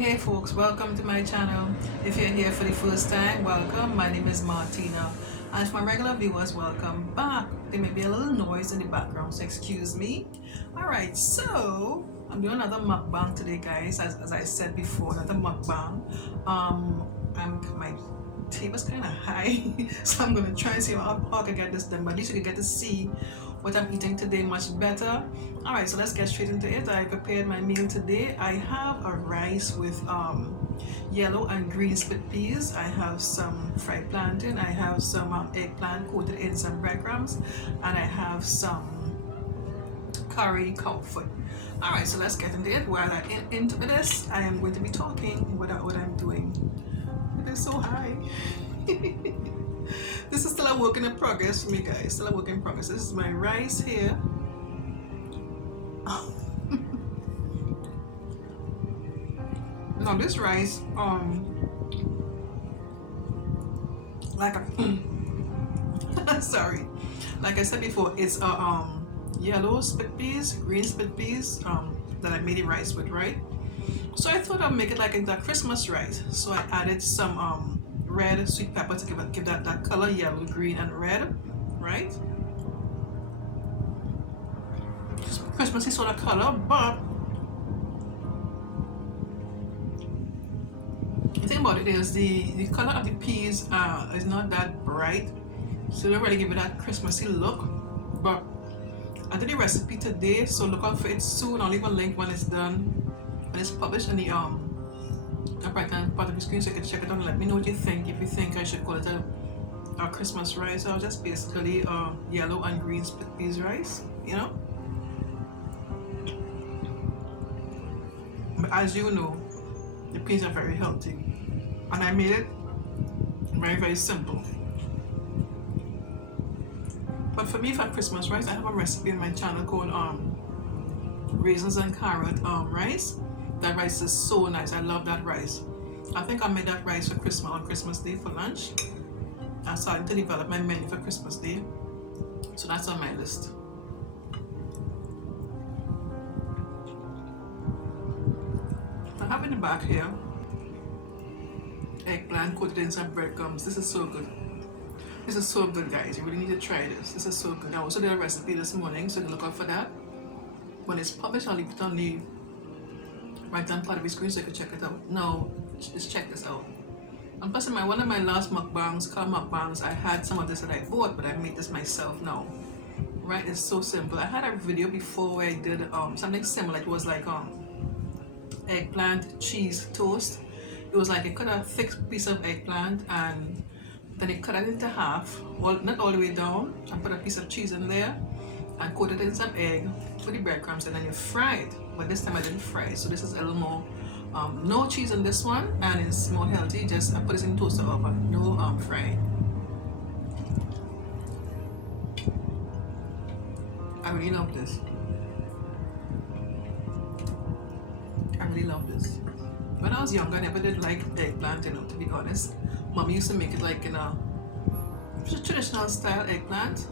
Hey folks, welcome to my channel. If you're here for the first time, welcome. My name is Martina, and for my regular viewers, welcome back. There may be a little noise in the background, so excuse me. Alright, so I'm doing another mukbang today, guys. As I said before, another mukbang. My table's kind of high, so I'm gonna try and see how I can get this done, but at least you can get to see what I'm eating today much better. Alright, so let's get straight into it. I prepared my meal today. I have a rice with yellow and green split peas. I have some fried plantain. I have some eggplant coated in some breadcrumbs, and I have some curry cow foot. Alright, so let's get into it. While I'm into this, I am going to be talking about what I'm doing. It is so high. This is still a work in progress for me, guys. Still a work in progress. This is my rice here. Now this rice, like a sorry, like I said before, it's a yellow split peas, green split peas that I made the rice with, right? So I thought I'd make it like a Christmas rice. So I added some red sweet pepper to give that color, yellow, green, and red, right? Just Christmassy sort of color, but the thing about it is the color of the peas is not that bright, so they don't really give it that Christmassy look. But I did the recipe today, so look out for it soon. I'll leave a link when it's done, when it's published in the right hand part of the screen, so you can check it out and let me know what you think. If you think I should call it a Christmas rice, or just basically yellow and green split peas rice, you know. But as you know, the peas are very healthy, and I made it very, very simple. But for me, for Christmas rice, I have a recipe on my channel called raisins and carrot rice. That rice is so nice. I love that rice. I think I made that rice for Christmas on Christmas Day for lunch. I'm starting to develop my menu for Christmas Day, so that's on my list. I have in the back here eggplant coated in some breadcrumbs. This is so good. This is so good, guys. You really need to try this. This is so good. I also did a recipe this morning, so you can look out for that. When it's published, I'll leave it on the right hand part of the screen so you can check it out. Now, just check this out. And plus, in one of my last mukbangs, color mukbangs, I had some of this that I bought, but I made this myself now. Right? It's so simple. I had a video before where I did something similar. It was like eggplant cheese toast. It was like I cut a thick piece of eggplant and then I cut it into half, well, not all the way down, and put a piece of cheese in there and coat it in some egg with the breadcrumbs, and then you fry it. But this time I didn't fry it, so this is a little more no cheese in this one, and it's more healthy. Just I put it in toaster oven, no frying. I really love this. I really love this. When I was younger, I never did like eggplant, you know, to be honest. Mom used to make it like in a traditional style eggplant.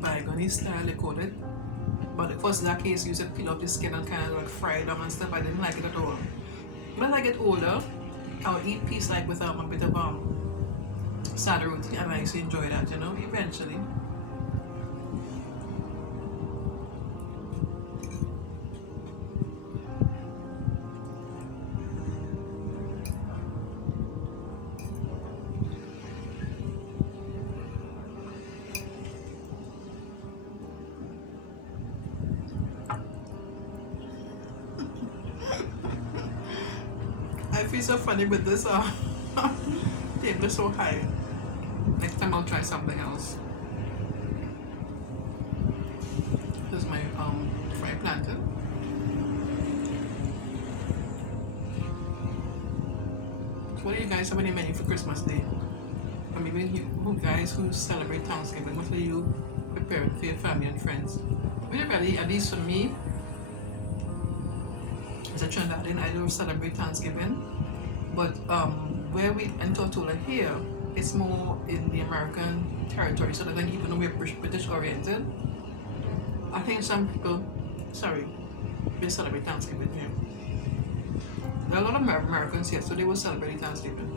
Bygone style, they call it. But of course, in that case, you used to peel off the skin and kind of like fry it down and stuff. I didn't like it at all. But as I get older, I'll eat peas like with a bit of sada roti, and I used to enjoy that, you know, eventually. I feel so funny with this table so high. Next time I'll try something else. This is my fried plantain. So what do you guys have on your menu for Christmas Day? or maybe you guys who celebrate Thanksgiving, what are you preparing for your family and friends? Really, at least for me, as a Trinidadian, I don't celebrate Thanksgiving, but where we in Tortola here, it's more in the American territory, so that then even though we're British oriented, I think some people, they celebrate Thanksgiving here. There are a lot of Americans here, so they will celebrate Thanksgiving.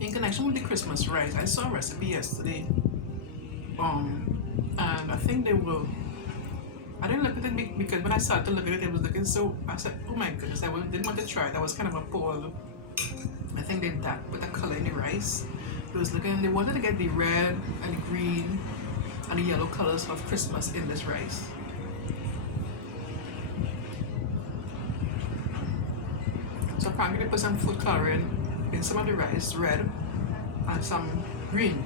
In connection with the Christmas rice, I saw a recipe yesterday. And I think they will. I didn't look at it because when I started to look at it, it was looking so. I said, "Oh my goodness!" Didn't want to try it. I was kind of appalled. I think they that put the color in the rice. It was looking. They wanted to get the red and the green and the yellow colors of Christmas in this rice. So apparently they put some food coloring in some of the rice, red, and some green.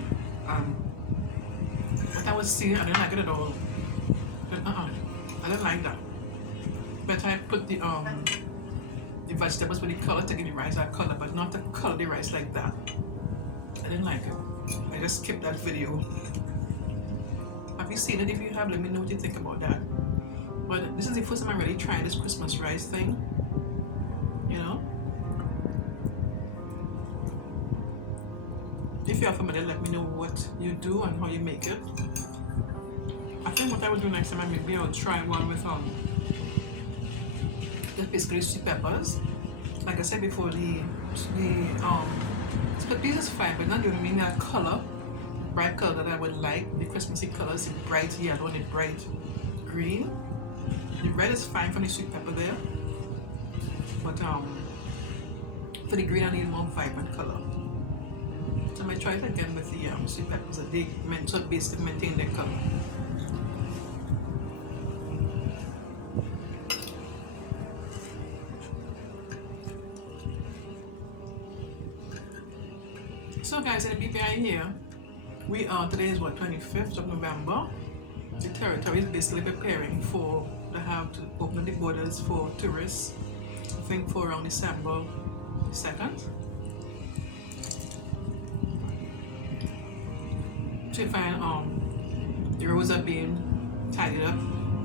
What I was seeing, I didn't like it at all. I didn't like that. But I put the vegetables with the color, taking the rice that color, but not to color the rice like that. I didn't like it. I just skipped that video. Have you seen it? If you have, let me know what you think about that. But this is the first time I'm really trying this Christmas rice thing. You know? If you're familiar, let me know what you do and how you make it. I think what I will do next time, maybe I'll try one with just basically sweet peppers. Like I said before, the split peas is fine, but not doing mean that color, bright color that I would like. The Christmassy colors, the bright yellow and the bright green. The red is fine for the sweet pepper there, but for the green I need more vibrant color. So I might try it again with the sweet peppers that they meant to basically maintain their color. So guys, in the BPI here, we are, today is what, 25th of November. The territory is basically preparing for to have to open the borders for tourists, I think for around December 2nd. So you find the roads are being tidied up,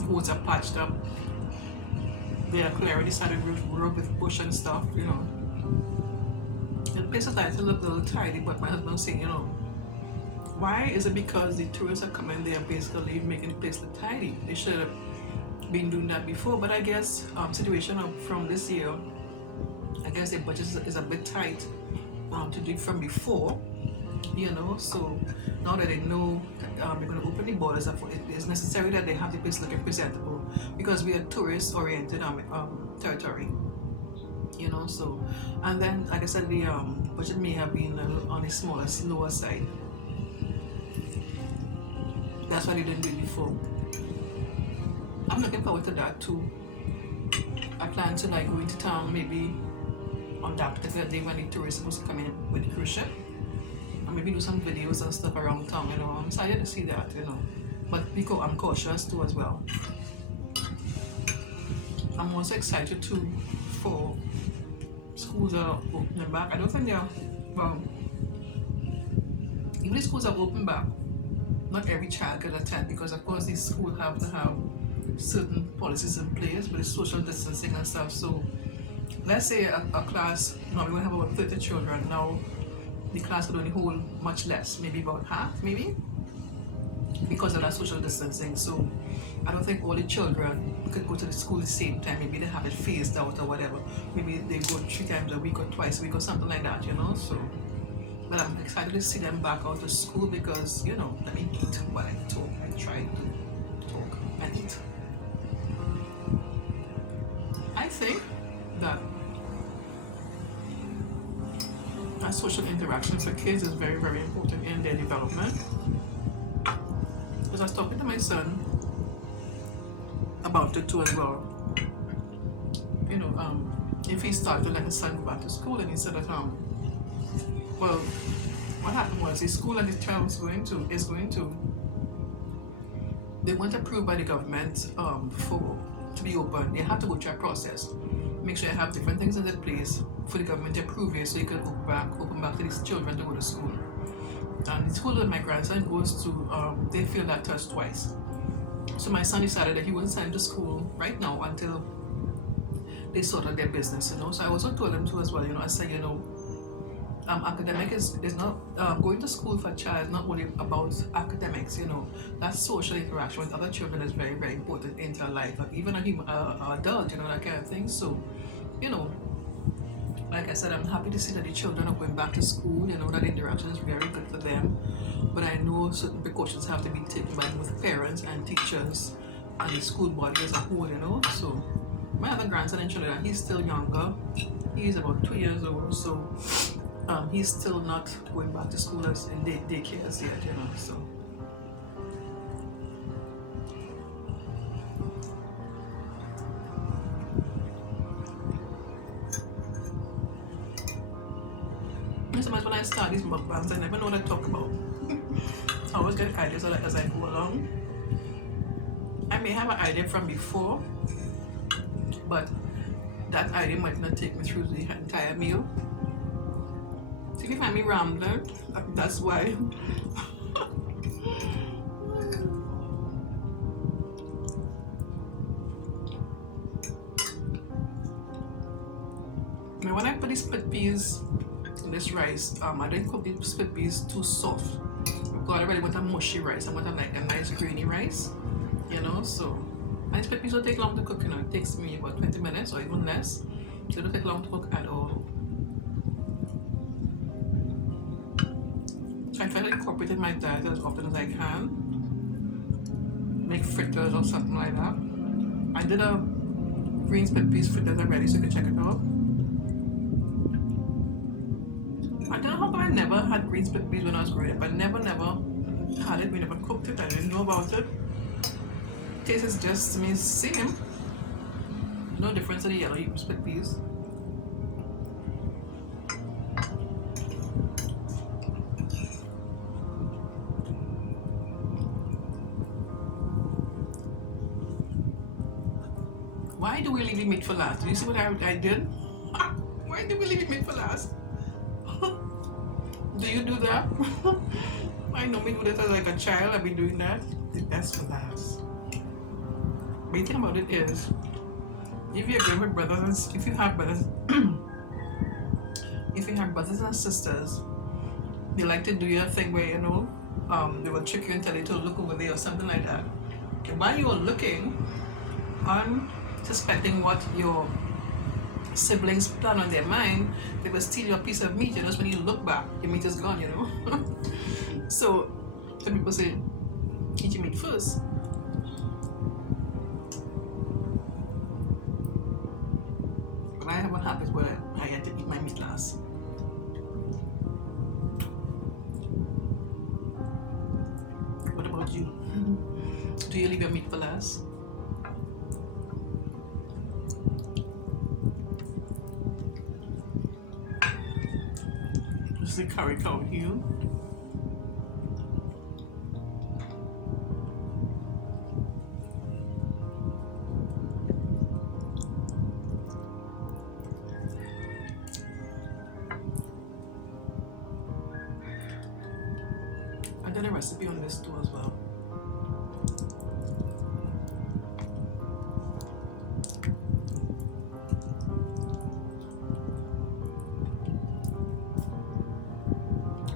roads are patched up, they are clearing the side of the road with bush and stuff, you know. The place is like to look a little tidy, but my husband's saying, you know, why is it because the tourists are coming there basically making the place look tidy? They should have been doing that before, but I guess situation from this year, I guess the budget is a bit tight to do from before, you know. So now that they know they're going to open the borders, it is necessary that they have the place looking presentable because we are tourist oriented territory, you know. So, and then like I said, the budget may have been on the smallest, lower side. That's why they didn't do it before. I'm looking forward to that too. I plan to like go into town maybe on that particular day when the tourists are supposed to come in with the cruise ship, and maybe do some videos and stuff around town, you know. I'm excited to see that, you know, but because I'm cautious too as well. I'm also excited too for schools are opening back. I don't think they are, well, even if schools are open back, not every child can attend because of course these schools have to have certain policies in place with the social distancing and stuff. So let's say a class, normally we have about 30 children, now the class could only hold much less, maybe about half, maybe, because of that social distancing. So I don't think all the children could go to the school at the same time. Maybe they have it phased out or whatever. Maybe they go 3 times a week or twice a week or something like that, you know. So, but I'm excited to see them back out of school because, you know, let me eat while I talk. I try to talk and eat. I think that social interaction for kids is very, very important in their development. Because I was talking to my son about it too as well. You know, if he started to let his son go back to school, and he said that well, what happened was his school that his child was going to they weren't approved by the government to be open. They have to go through a process. Make sure you have different things in place for the government to approve it so you can open back to these children to go to school. And the school that my grandson goes to, they failed that test twice. So my son decided that he wouldn't send to school right now until they sorted their business, you know. So I also told him too as well, you know, I said, you know, academic is not going to school for a child is not only about academics, you know. That social interaction with other children is very, very important in their life, even an adult, you know, that kind of thing. So, you know, like I said, I'm happy to see that the children are going back to school, you know, that interaction is very good for them. But I know certain precautions have to be taken by both parents and teachers and the school body as a whole, you know. So my other grandson in Trinidad, he's still younger. He's about 2 years old, so he's still not going back to school as in daycare as yet, you know. So sometimes when I start these mukbangs, I never know what I talk about. I always get ideas as I go along. I may have an idea from before, but that idea might not take me through the entire meal. So if you find me rambling, that's why. Now when I put these split peas in this rice, I didn't cook the split peas too soft. Because I already want a mushy rice. I want like a nice grainy rice, you know. So my split peas don't take long to cook, you know. It takes me about 20 minutes or even less. They don't take long to cook at all. So I try to incorporate in my diet as often as I can. Make fritters or something like that. I did a green split peas fritters already, so you can check it out. I don't know how come I never had green split peas when I was growing up. I never had it. We never cooked it. I didn't know about it. Taste is just, same. No difference in the yellow split peas. Why do we leave the meat for last? Do you see what I did? Why do we leave the meat for last? Do you do that? I know me do that as like a child. I've been doing that. That's for last. But the thing about it is, if you're good with brothers, if you have brothers, if you have brothers and sisters, they like to do your thing where, you know, they will trick you and tell you to look over there or something like that. And while you are looking, unsuspecting what your siblings plan on their mind, they will steal your piece of meat. You know, when you look back, your meat is gone, you know. So some people say, eat your meat first. But I have a habit where I had to eat my meat last. What about you? Do you leave your meat for last? This is the curry cow heel. I did a recipe on this too as well.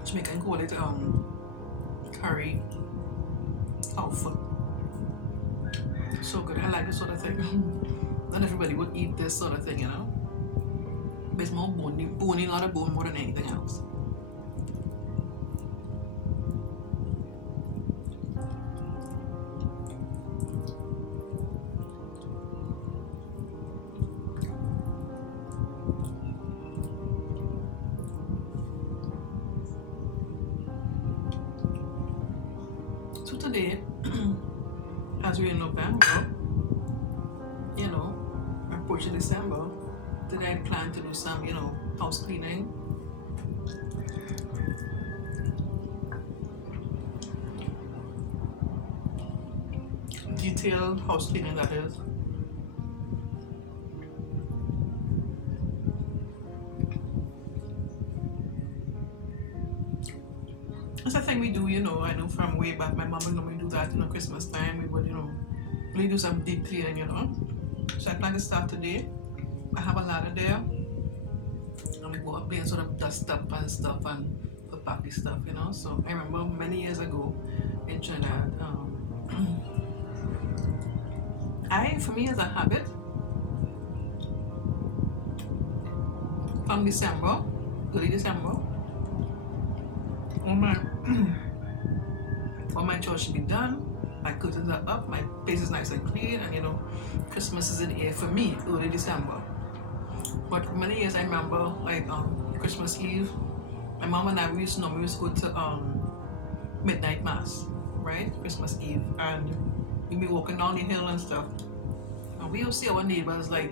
Jamaican call it curry cow foot. So good. I like this sort of thing. Not everybody would eat this sort of thing, you know. But it's more bony, a lot of bone more than anything else. today, as we're in November, you know, approaching December, today I plan to do some, you know, house cleaning. Detailed house cleaning, that is. It's a thing we do, you know. I know from way back, my mom would normally do that, you know, Christmas time. We would, you know, really do some deep cleaning, you know. So I plan to start today. I have a ladder there. I'm gonna go up there and sort of dust up and stuff and put back the stuff, you know. So I remember many years ago in Trinidad, for me as a habit, from December, early December, when my chores should be done, my curtains are up, my place is nice and clean, and you know, Christmas is in the air for me, early December. But many years I remember, like Christmas Eve, my mom and I we used to go to midnight mass, right? Christmas Eve, and we'd be walking down the hill and stuff. And we would see our neighbors, like,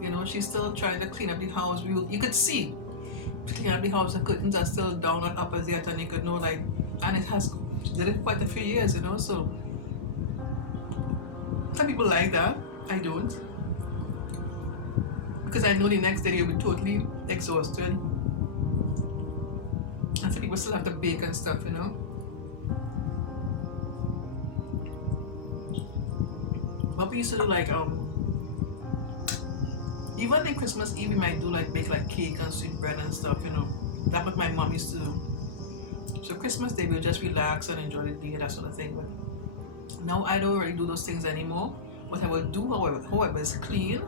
you know, she's still trying to clean up the house. You could see clean up the house, the curtains are still down and up as yet, and you could know, like, and she did it quite a few years, you know. So some people like that. I don't, because I know the next day you'll be totally exhausted, and some people still have to bake and stuff, you know. But we used to do like even in Christmas Eve we might do like bake like cake and sweet bread and stuff, you know. That's what my mom used to do. So Christmas Day we'll just relax and enjoy the day, that sort of thing. But now I don't really do those things anymore. What I will do, however, is clean.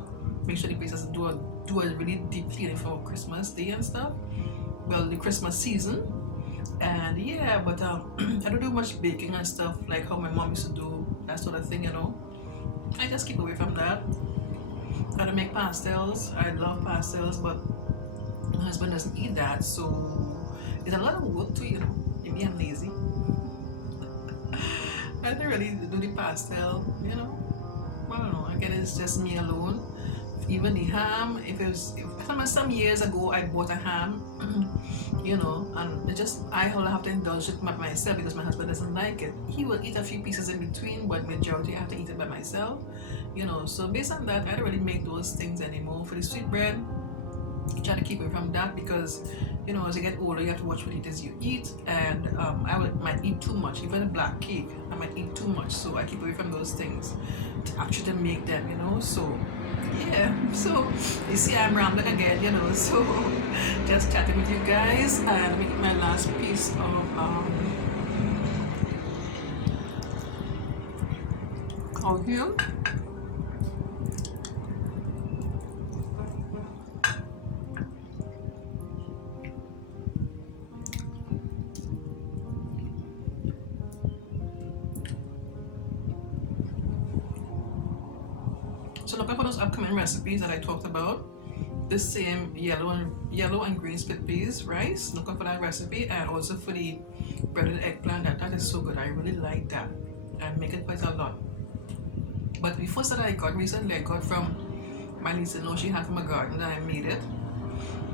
Make sure the places do a really deep cleaning for Christmas Day and stuff. Well, the Christmas season. And yeah, but I don't do much baking and stuff like how my mom used to do, that sort of thing, you know. I just keep away from that. I don't make pastels. I love pastels, but my husband doesn't eat that, so it's a lot of work too, you know. Maybe I'm lazy. I don't really do the pastel, you know. I don't know. Again, it's just me alone. Even the ham, some years ago I bought a ham, you know, and I will have to indulge it myself because my husband doesn't like it. He will eat a few pieces in between, but majority I have to eat it by myself, you know. So based on that, I don't really make those things anymore. For the sweet bread, I try to keep away from that because, you know, as you get older, you have to watch what it is you eat, and might eat too much. Even a black cake, I might eat too much, so I keep away from those things to actually make them, you know. So yeah, so you see I'm rambling again, you know. So just chatting with you guys, and let me get my last piece of out here. So look up for those upcoming recipes that I talked about. The same yellow and green split peas rice. Look up for that recipe, and also for the breaded eggplant. That is so good. I really like that. I make it quite a lot. But the first that I got recently, I got from my niece-in-law. She had from a garden, and I made it.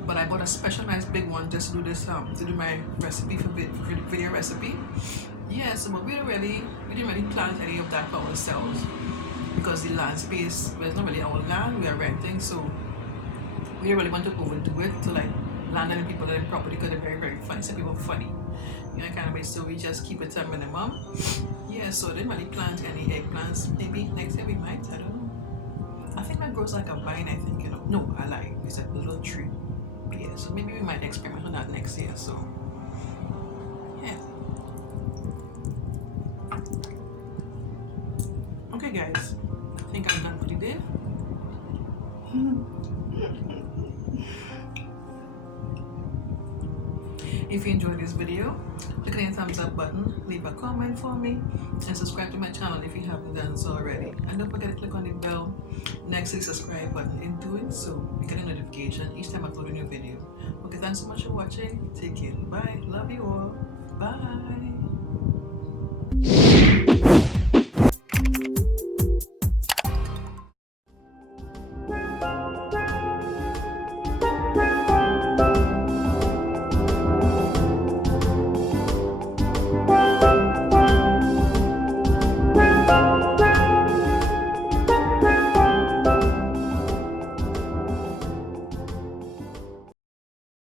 But I bought a special nice big one just to do this to do my recipe for video recipe. Yeah, so but we didn't really plant any of that for ourselves, because the land space, well, it's not really our land, we are renting, so we didn't really want to overdo it to like land any people in property, because they're very, very funny. Some people are funny, you know, kind of way. So we just keep it to a minimum. Yeah, so I didn't really plant any eggplants. Maybe next year we might, I don't know. I think that grows like a vine, I think, you know. No, I lied, it's a little tree. But yeah, so maybe we might experiment on that next year, so yeah. Okay guys, I think I'm done for the day. If you enjoyed this video, click on the thumbs up button, leave a comment for me, and subscribe to my channel if you haven't done so already. And don't forget to click on the bell next to the subscribe button. In doing so, you get a notification each time I upload a new video. Okay, thanks so much for watching. Take care. Bye. Love you all. Bye.